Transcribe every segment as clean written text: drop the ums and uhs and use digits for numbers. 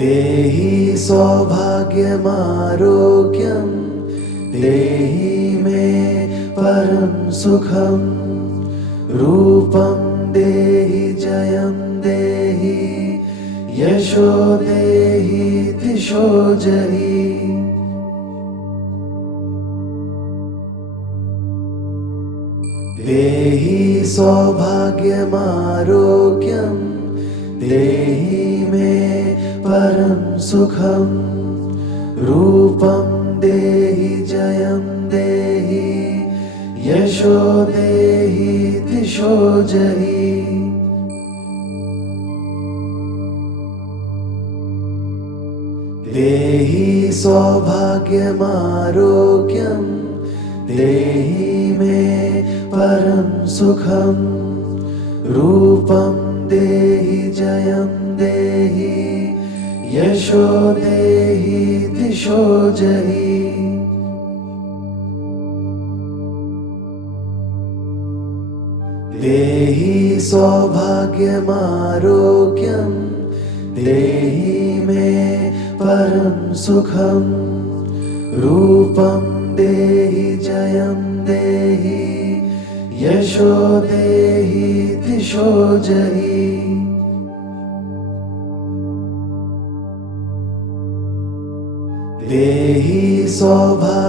देहि सौभाग्यमारोग्यं देहि मे परं सुखं रूपं देहि जयं देहि यशो देहि दिशो जहि। देहि सौभाग्यमारोग्यं देहि मे परं सुखं रूपं देहि जयं देहि यशो देहि दिशो जहि। देहि सौभाग्यमारोग्यं देहि मे परं सुखं रूपं देहि जयं देहि यशो देहि दिशो जहि। देहि सौभाग्यमारोग्यं देहि मे परं सुखं रूपं देहि जयं देहि यशो देहि दिशो जहि। देहि सौभाग्यमारोग्यं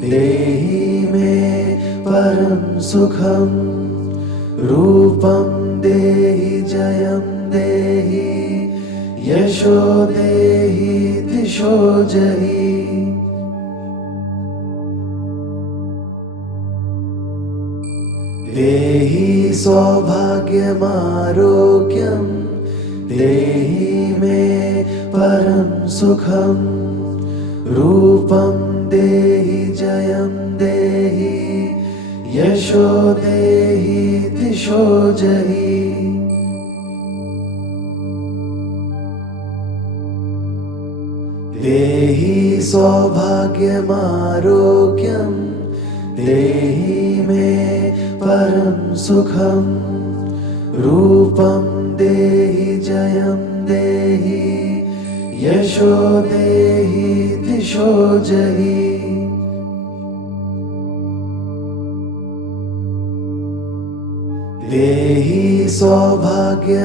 देहि मे परं सुखं रूपं देहि जयं देहि यशो देहि दिशो जहि। देहि सौभाग्यमारोग्यं देहि मे परं सुखं रूपं देहि जयं देहि यशो देहि दिशो जहि। देहि सौभाग्यमारोग्यं देहि मे परं सुखं रूपं देहि जयं देहि यशो देहि दिशो जहि। देहि सौभाग्यमारोग्यं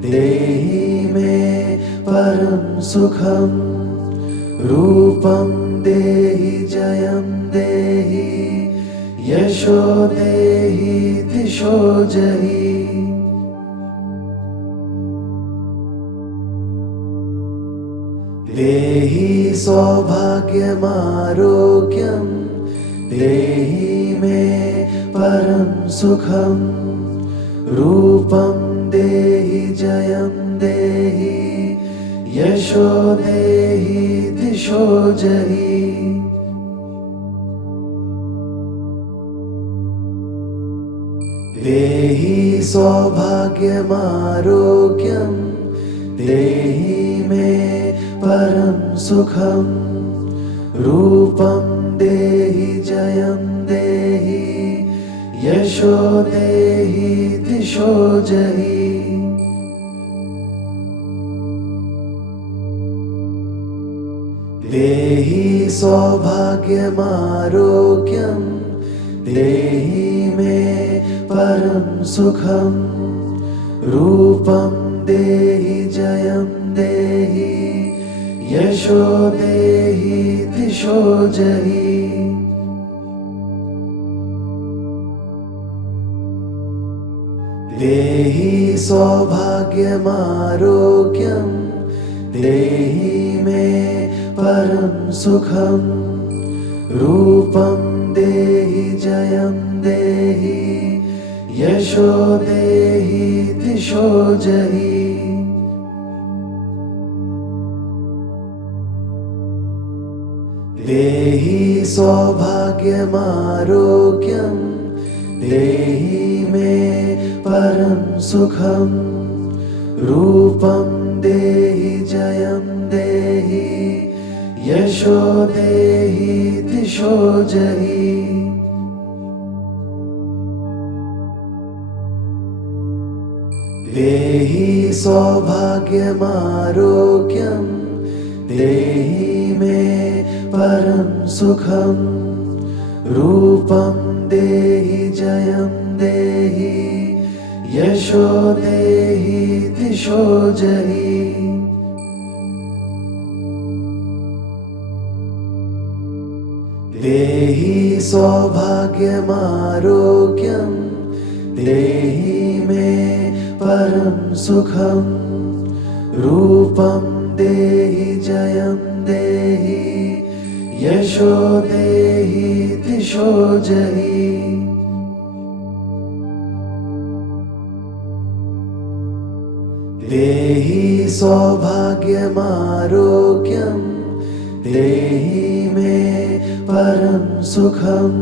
देहि मे परं सुखं रूपं देहि जयं देहि यशो देहि दिशो जहि। देहि सौभाग्यमारोग्यं देहि मे परं सुखं रूपं देहि जयं देहि यशो देहि दिशो जहि। देहि सौभाग्यमारोग्यं देहि मे परं सुखं रूपं देहि जयं देहि यशो देहि दिशो जहि। देहि सौभाग्यमारोग्यं देहि मे परं सुखं रूपं देहि जयं देहि यशो देहि दिशो जहि। देहि सौभाग्यमारोग्यं देहि मे परं सुखं रूपं देहि जयं देहि यशो देहि दिशो जहि। देहि सौभाग्यमारोग्यं देहि मे परं सुखं रूपं देहि जयं देहि यशो देहि दिशो जहि। देहि सौभाग्यमारोग्यं देहि मे परं सुखं रूपं देहि जयं देहि यशो देहि दिशो जहि देहि सौभाग्यमारोग्यं देहि मे परं सुखं रूपं देहि जयं देहि यशो देहि दिशो जहि देहि सौभाग्यमारोग्यं देहि मे परं सुखं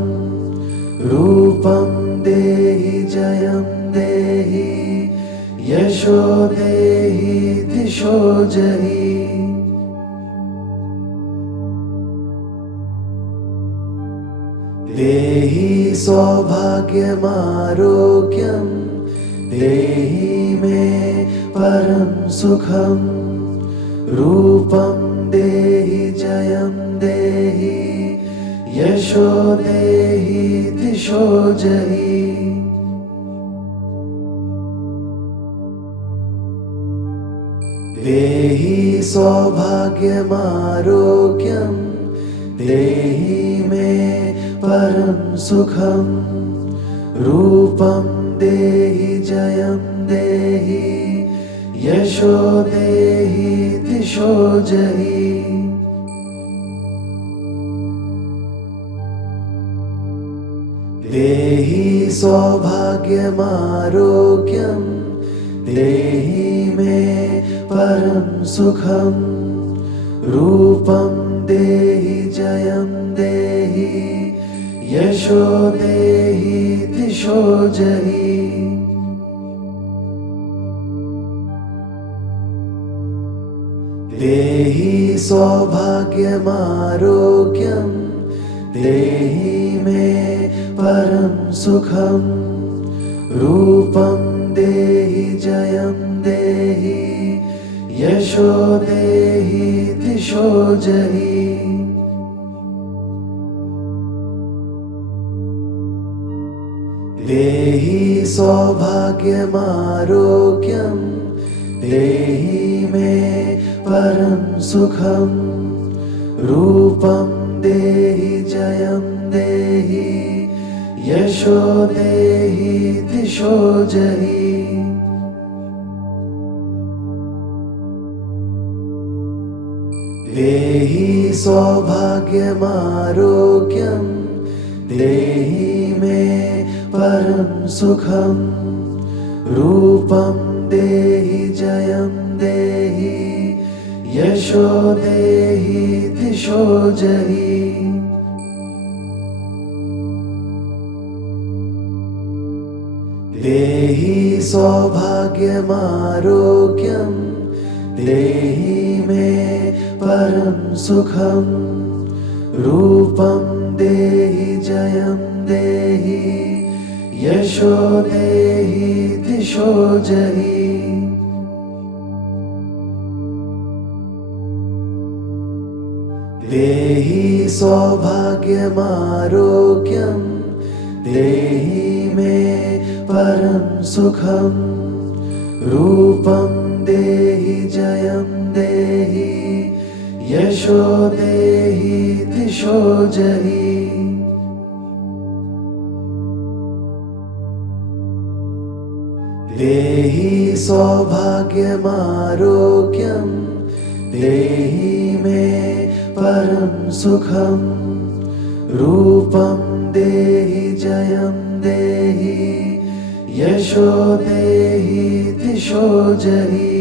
रूपं देहि जयं देहि यशो देहि दिशो जहि देहि सौभाग्यमारोग्यं देहि मे परं सुखं रूपं देहि जयं देहि यशो देहि दिशो जहि देहि सौभाग्यमारोग्यं देहि मे परं सुखं रूपं देहि जयं देहि यशो देहि दिशो जहि देहि सौभाग्यमारोग्यं देहि मे परं सुखं रूपं देहि जयं देहि यशो देहि दिशो जहि देहि सौभाग्यमारोग्यं देहि मे परं सुखं रूपं देहि जयं देहि यशो देहि दिशो जहि देहि सौभाग्यमारोग्यं देहि मे परं सुखं रूपं देहि जयं देहि यशो देहि दिशो जहि देहि सौभाग्यमारोग्यं देहि मे परं सुखं रूपं देहि जयं देहि यशो देहि दिशो जहि देहि सौभाग्यमारोग्यं देहि मे परं सुखं रूपं देहि जयं देहि यशो देहि दिशो जहि देहि सौभाग्यमारोग्यं देहि मे परं सुखं रूपं देहि जयं देहि यशो देहि दिशो जहि देहि सौभाग्यमारोग्यं देहि मे परं सुखं रूपं देहि जयं देहि यशो देहि दिशो जहि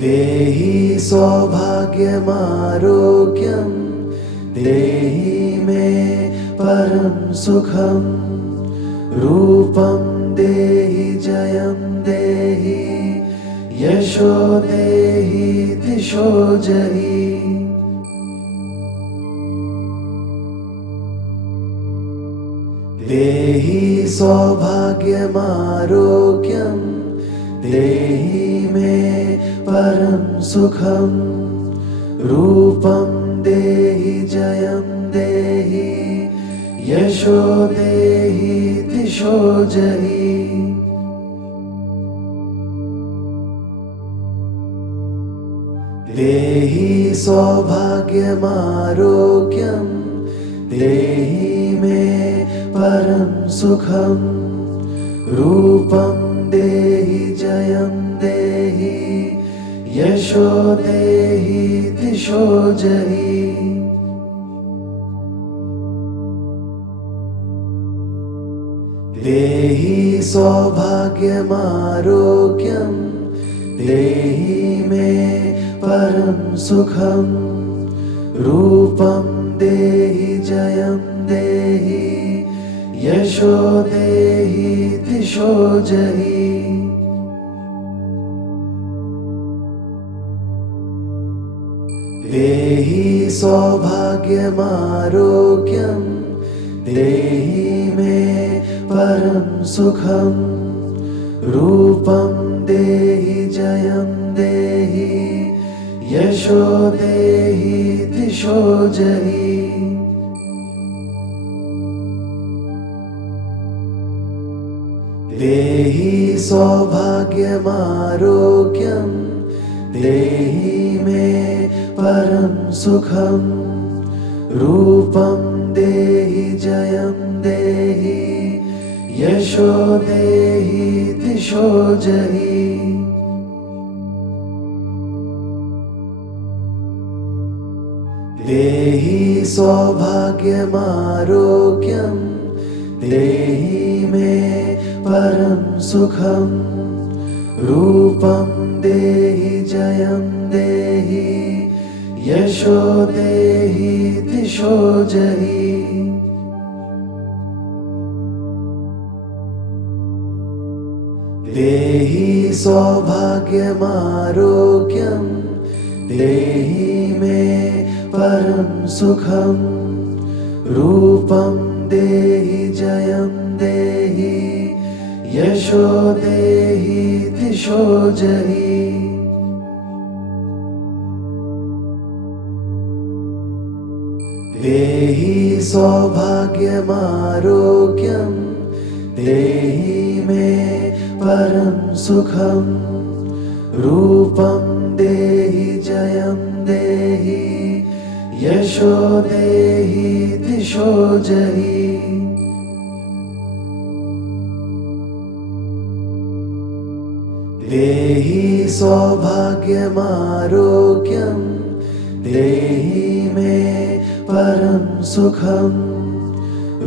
देहि सौभाग्यमारोग्यं देहि मे परं सुखं रूपं देहि जयं देहि यशो देहि दिशो जहि देहि सौभाग्यमारोग्यं देहि मे परं सुखं रूपं देहि जयं देहि यशो देहि दिशो जहि देहि सौभाग्यमारोग्यं देहि मे परं सुखं रूपं देहि जयं देहि यशो देहि दिशो जहि देहि सौभाग्यमारोग्यं देहि मे परं सुखं रूपं देहि जयं देहि यशो देहि दिशो जहि देहि सौभाग्यमारोग्यं देहि मे परं सुखं रूपं देहि जयं देहि यशो देहि दिशो जहि देहि सौभाग्यमारोग्यं देहि मे परं सुखं रूपं देहि जयं देहि यशो देहि दिशो जहि देहि सौभाग्यमारोग्यं देहि मे परं सुखं रूपं देहि जयं देहि यशो देहि दिशो जहि देहि सौभाग्यमारोग्यं देहि मे परं सुखं रूपं देहि जयं देहि यशो देहि दिशो जहि देहि सौभाग्यमारोग्यं देहि मे परं सुखं रूपं देहि जयं देहि यशो देहि दिशो जहि देहि सौभाग्यमारोग्यं देहि मे परं सुखं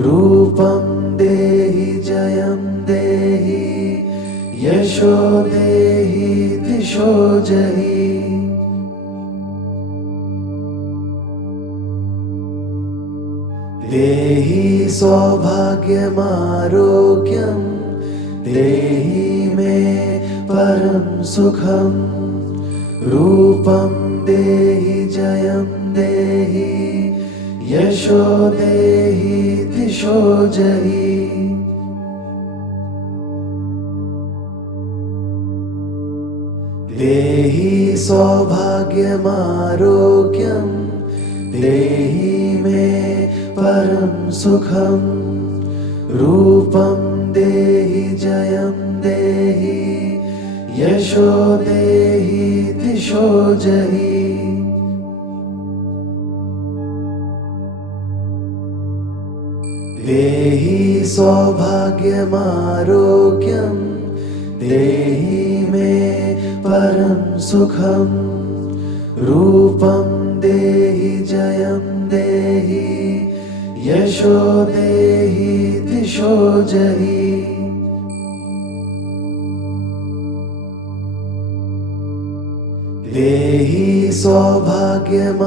रूपं देहि जयं देहि यशो देहि दिशो जहि देहि सौभाग्यमारोग्यं देहि मे परं सुखं रूपं देहि जयं देहि यशो देहि दिशो जहि देहि सौभाग्यमारोग्यं देहि मे परं सुखं रूपं देहि जयं देहि यशो देहि दिशो जहि देहि सौभाग्यमारोग्यं देहि मे परं सुखं रूपं देहि जयं देहि यशो देहि दिशो जहि देहि सौभाग्यमारोग्यं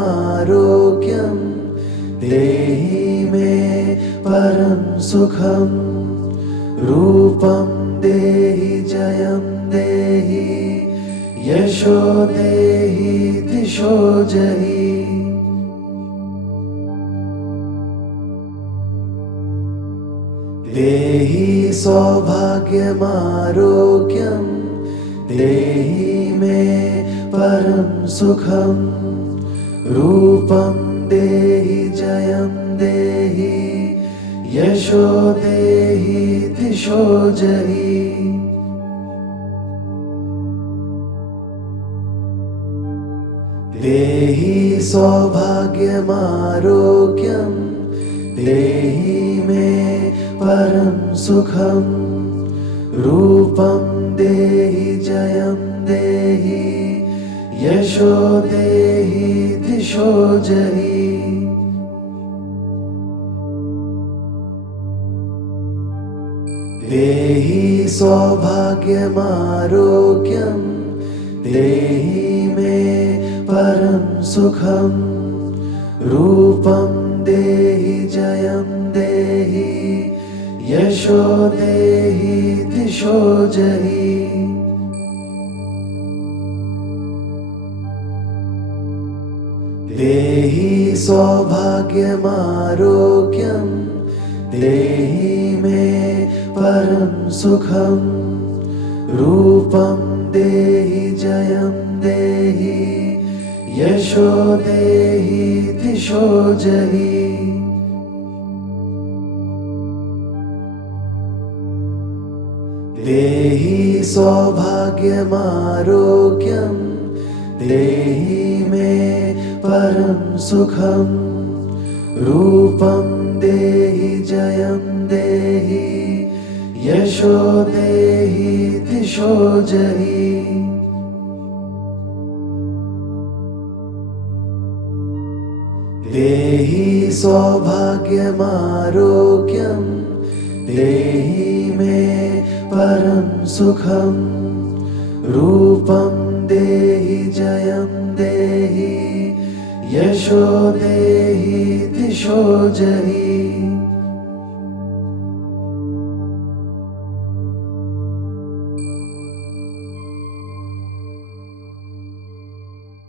देहि मे परं सुखं रूपं देहि जयं देहि यशो देहि दिशो जहि देहि सौभाग्यमारोग्यं देहि मे परं सुखं रूपं देहि जयं देहि यशो देहि दिशो जहि देहि सौभाग्यमारोग्यं देहि मे परं सुखं रूपं देहि जयं देहि यशो देहि दिशो जहि देहि सौभाग्यमारोग्यं देहि मे परं सुखं रूपं देहि जयं देहि यशो देहि दिशो जहि देहि सौभाग्यमारोग्यं देहि मे परं सुखं रूपं देहि जयं देहि यशो देहि दिशो जहि देहि सौभाग्यमारोग्यं देहि मे परं सुखं रूपं देहि जयं देहि यशो देहि दिशो जहि देहि सौभाग्यमारोग्यं देहि मे परं सुखं रूपं देहि जयं देहि यशो देहि दिशो जहि